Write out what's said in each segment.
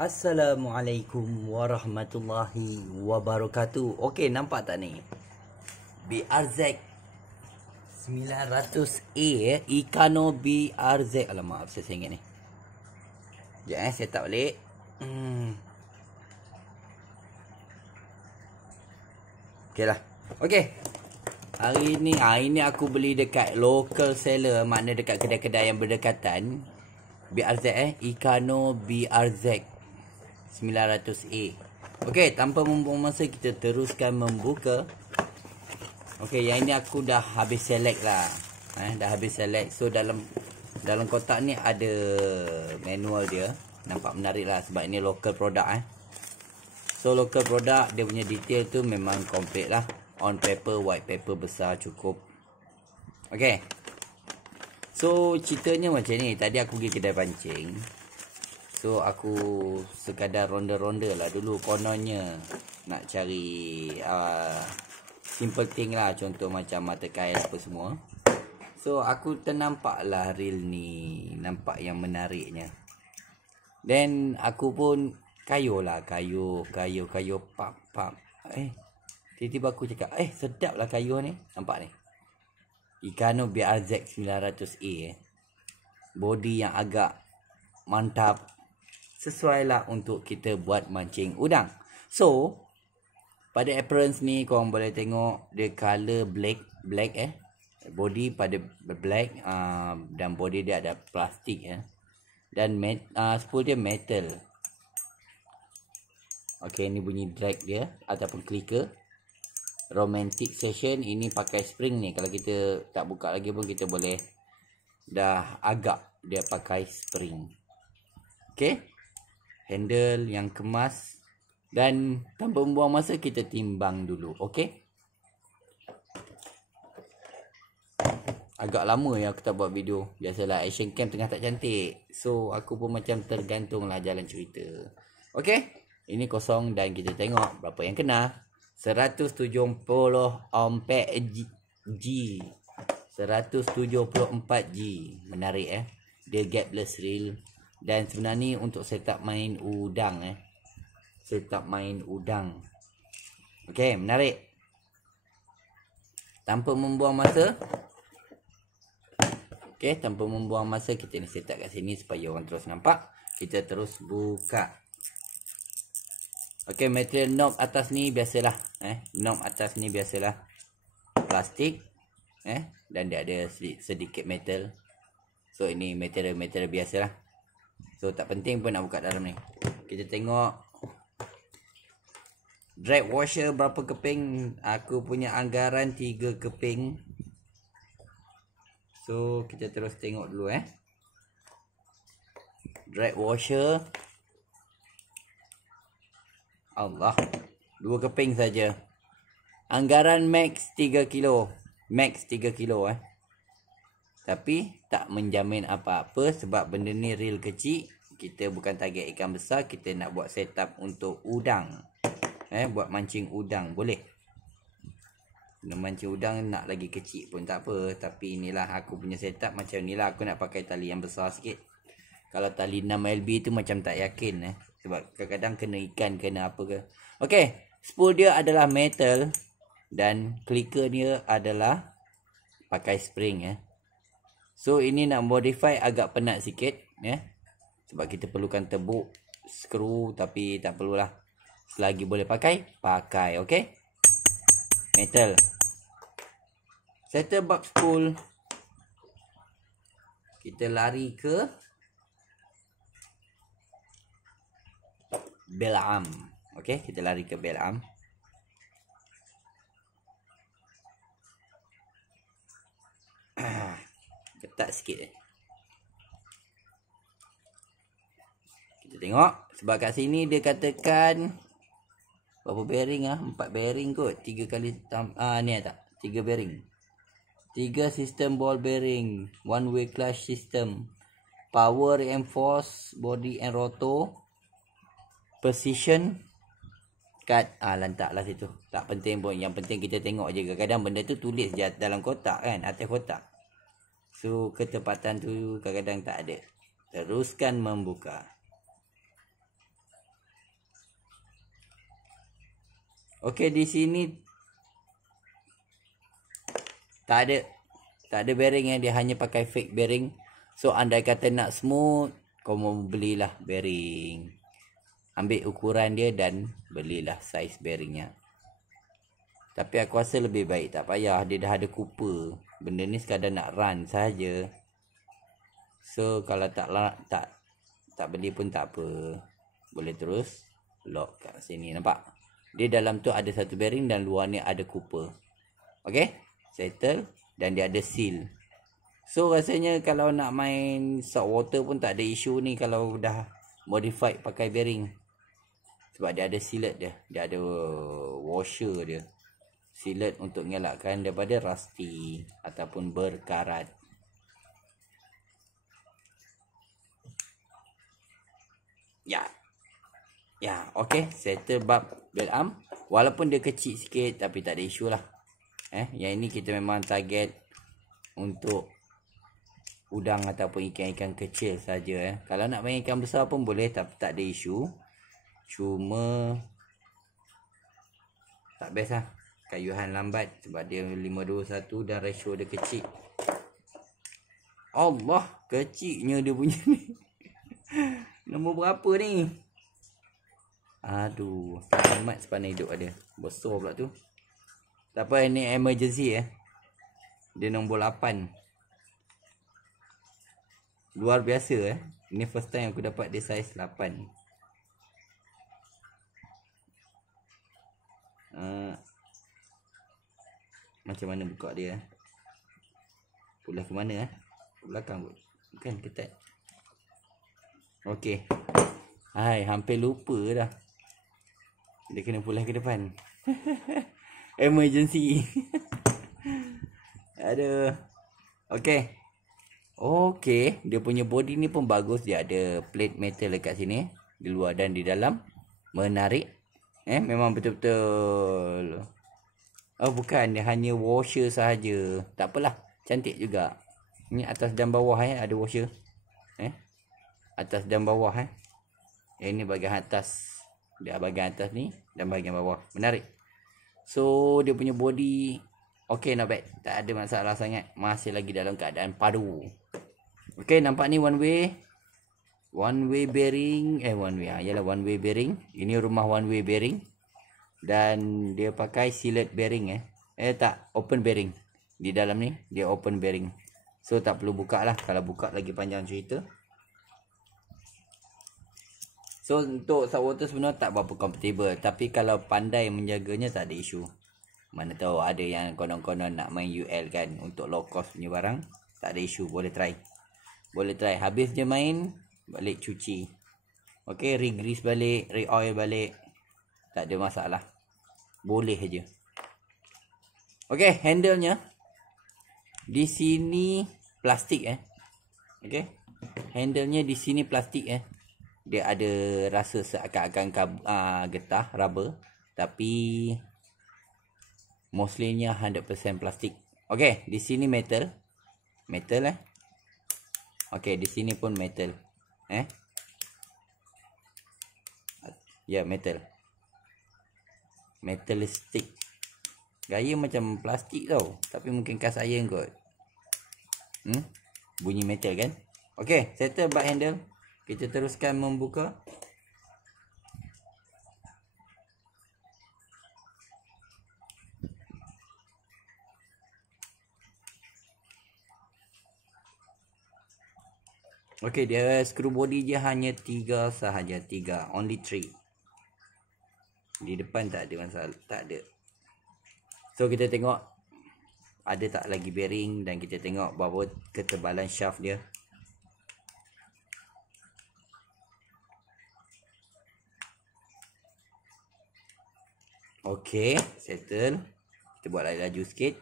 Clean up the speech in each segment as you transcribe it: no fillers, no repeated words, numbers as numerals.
Assalamualaikum warahmatullahi wabarakatuh. Okey, nampak tak ni? BRZ 900A Icano BRZ. Alamak, apa saya ingat ni? Sekejap saya tak balik. Okey lah. Okey. Hari ni aku beli dekat local seller, makna dekat kedai-kedai yang berdekatan. BRZ Icano BRZ 900A. Okey, tanpa membuang masa kita teruskan membuka. Okey, yang ini aku dah habis select lah. Dah habis select. So dalam kotak ni ada manual dia. Nampak menarik lah sebab ini local product So local product dia punya detail tu memang komplit lah. On paper, white paper besar cukup. Okey. So ceritanya macam ni. Tadi aku pergi kedai pancing. So aku sekadar ronda-ronda lah dulu. Kononnya nak cari simple thing lah. Contoh macam mata kail apa semua. So aku ternampak lah reel ni. Nampak yang menariknya. Then aku pun kayu pap. Tiba-tiba aku cakap, sedap lah kayu ni. Nampak ni. Icano BRZ 900A. Body yang agak mantap. Sesuai lah untuk kita buat mancing udang. So, pada appearance ni korang boleh tengok dia color black. Body pada black. Dan body dia ada plastik Dan spool dia metal. Okay, ni bunyi drag dia ataupun clicker. Romantic session ini pakai spring ni. Kalau kita tak buka lagi pun kita boleh dah agak dia pakai spring. Okay, handle yang kemas. Dan tanpa membuang masa kita timbang dulu. Okay, agak lama ya aku tak buat video. Biasalah action cam tengah tak cantik. So aku pun macam tergantung lah jalan cerita. Okay, ini kosong dan kita tengok berapa yang kena. 170 ampere G. 174 G. Menarik Dia gapless reel. Dan sebenarnya ni untuk setup main udang Setup main udang. Okay, menarik. Tanpa membuang masa. Okay, tanpa membuang masa kita ni setup kat sini supaya orang terus nampak. Kita terus buka. Okay, material knob atas ni biasalah. Knob atas ni biasalah plastik. Dan dia ada sedikit metal. So ini material biasalah. So tak penting pun nak buka dalam ni. Kita tengok drag washer berapa keping. Aku punya anggaran 3 keping. So kita terus tengok dulu drag washer. Allah, 2 keping saja. Anggaran max 3 kilo. Max 3 kilo Tapi tak menjamin apa-apa sebab benda ni reel kecil. Kita bukan target ikan besar, kita nak buat setup untuk udang. Buat mancing udang boleh. Mancing udang nak lagi kecil pun tak apa. Tapi inilah aku punya setup macam inilah. Aku nak pakai tali yang besar sikit. Kalau tali 6LB tu macam tak yakin sebab kadang-kadang kena ikan, kena apa ke. Okey, spool dia adalah metal dan clicker dia adalah pakai spring So ini nak modify agak penat sikit sebab kita perlukan tebuk skru, tapi tak perlulah. Selagi boleh pakai. Okey. Metal. Settle box spool. Kita lari ke bell arm. Okey, kita lari ke bell arm. Ketat sikit Kita tengok sebab kat sini dia katakan berapa bearing 4 bearing kot. 3 kali ni tak? 3 bearing. 3 sistem ball bearing, one way clutch system, power reinforced body and rotor, precision cut. Lantak lah situ. Tak penting pun. Yang penting kita tengok je. Kadang-kadang benda tu tulis je dalam kotak atas kotak. So ketepatan tu kadang-kadang tak ada. Teruskan membuka. Okey, di sini tak ada bearing dia hanya pakai fake bearing. So andai kata nak smooth, kau mau belilah bearing. Ambil ukuran dia dan belilah saiz bearingnya. Tapi aku rasa lebih baik tak payah, dia dah ada Cooper. Benda ni sekadar nak run saja. So kalau tak beli pun tak apa. Boleh terus lock kat sini, nampak? Dia dalam tu ada satu bearing dan luar ni ada Cooper. Okey, settle dan dia ada seal. So rasanya kalau nak main saltwater pun tak ada isu ni kalau dah modified pakai bearing. Sebab dia ada sealant dia. Dia ada washer dia. Sealant untuk mengelakkan daripada rusty ataupun berkarat. Ya, okey, settle bab belt arm. Walaupun dia kecil sikit tapi tak ada isu lah. Yang ini kita memang target untuk udang ataupun ikan-ikan kecil saja. Kalau nak main ikan besar pun boleh tapi tak ada isu. Cuma tak best lah. Kayuhan lambat sebab dia 521 dan ratio dia kecil. Allah, kecilnya dia punya ni. Nombor berapa ni? Aduh, selamat sepanjang hidup ada. Besar pula tu. Tak apa, ni emergency Dia nombor 8. Luar biasa Ini first time aku dapat dia saiz 8. Macam mana buka dia? Pulah ke mana Ke belakang kot. Bukan, ketat. Okey. Hai, hampir lupa dah. Dia kena pulah ke depan. Emergency. Aduh. Okey. Okey, dia punya body ni pun bagus. Dia ada plate metal dekat sini, di luar dan di dalam. Menarik. Memang betul-betul. Oh bukan, dia hanya washer sahaja. Tak apalah, cantik juga. Ni atas dan bawah ada washer. Atas dan bawah ini bahagian atas. Dia bahagian atas ni dan bahagian bawah. Menarik. So dia punya body okey, not bad. Tak ada masalah sangat. Masih lagi dalam keadaan padu. Okey, nampak ni one way. One way bearing. One way. Yalah, one way bearing. Ini rumah one way bearing. Dan dia pakai sealant bearing tak, open bearing. Di dalam ni dia open bearing. So tak perlu buka lah. Kalau buka lagi panjang cerita. So untuk saltwater sebenarnya tak berapa comfortable. Tapi kalau pandai menjaganya tak ada isu. Mana tahu ada yang konon-konon nak main UL kan, untuk low cost punya barang. Tak ada isu, boleh try. Boleh try. Habis je main, balik cuci. Okey, re-grease balik, re-oil balik. Tak ada masalah. Boleh aja. Okey, handle-nya di sini plastik Okey. Handle-nya di sini plastik Dia ada rasa seakan-akan getah rubber, tapi mostly-nya 100% plastik. Okey, di sini metal. Metal Okey, di sini pun metal. Ya, metal. Metal stick. Gaya macam plastik tau, tapi mungkin cast iron kot. Bunyi metal kan? Okey, settle butt handle. Kita teruskan membuka. Okey, dia screw body je hanya 3 sahaja. 3, only 3. Di depan tak ada masalah, tak ada. So kita tengok ada tak lagi bearing dan kita tengok berapa ketebalan shaft dia. Okey, settle. Kita buat laju sikit.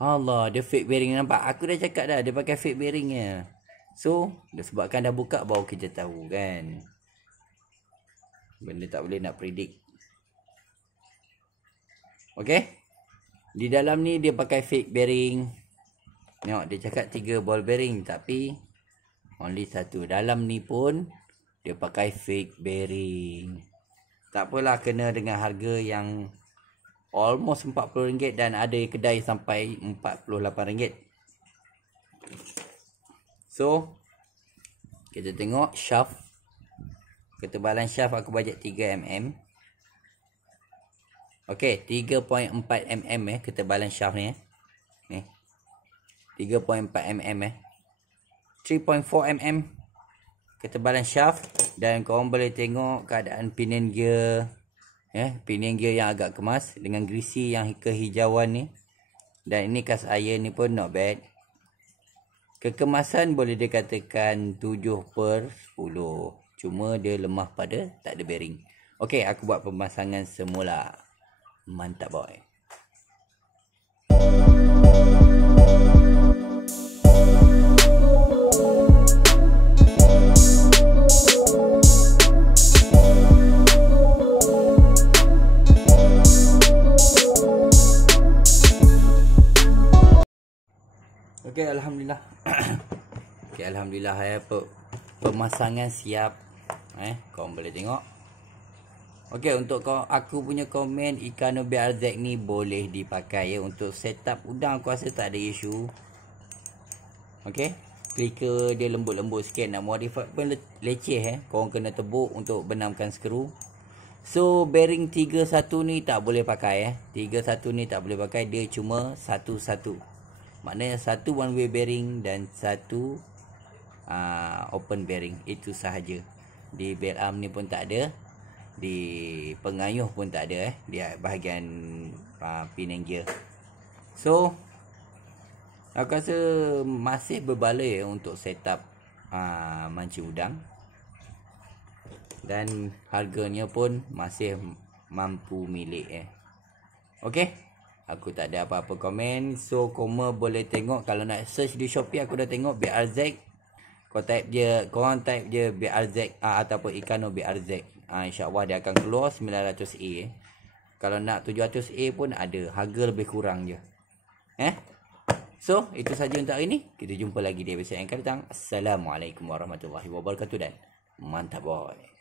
Allah, dia fake bearing, nampak? Aku dah cakap dah, dia pakai fake bearingnya. So, sebabkan dah buka baru kita tahu kan. Benda tak boleh nak predict. Okey. Di dalam ni dia pakai fake bearing. Tengok, dia cakap 3 ball bearing, tapi only 1. Dalam ni pun dia pakai fake bearing. Tak apalah, kena dengan harga yang almost RM40 dan ada kedai sampai RM48. So, kita tengok shaft. Ketebalan shaft aku bajet 3mm. Okey, 3.4mm ketebalan shaft ni. Ni. 3.4mm 3.4mm ketebalan shaft, dan korang boleh tengok keadaan pinion gear. Pinion gear yang agak kemas dengan greasy yang kehijauan ni. Dan ini cast iron ni pun not bad. Kekemasan boleh dikatakan 7/10. Cuma dia lemah pada tak ada bearing. Okey, aku buat pemasangan semula. Mantap boy. Okey, alhamdulillah. Okey, alhamdulillah pemasangan siap. Korang boleh tengok. Okey, untuk aku punya komen, Ikano BRZ ni boleh dipakai ya. Untuk setup udang aku rasa tak ada isu. Okey, clicker dia lembut-lembut sikit. Nak modify pun leceh Korang kena tebuk untuk benamkan skru. So bearing 31 ni tak boleh pakai 31 ni tak boleh pakai. Dia cuma satu-satu. Maknanya satu one way bearing dan satu open bearing. Itu sahaja. Di belt arm ni pun tak ada. Di pengayuh pun tak ada di bahagian pinion gear. So aku rasa masih berbaloi untuk setup mancing udang. Dan harganya pun masih mampu milik Okey, aku tak ada apa-apa komen. So korang boleh tengok. Kalau nak search di Shopee, aku dah tengok BRZ. Korang type je BRZ ataupun Ikano BRZ. InsyaAllah dia akan keluar 900A. Kalau nak 700A pun ada. Harga lebih kurang je. So itu saja untuk hari ni. Kita jumpa lagi di episode yang akan datang. Assalamualaikum warahmatullahi wabarakatuh dan mantap boy.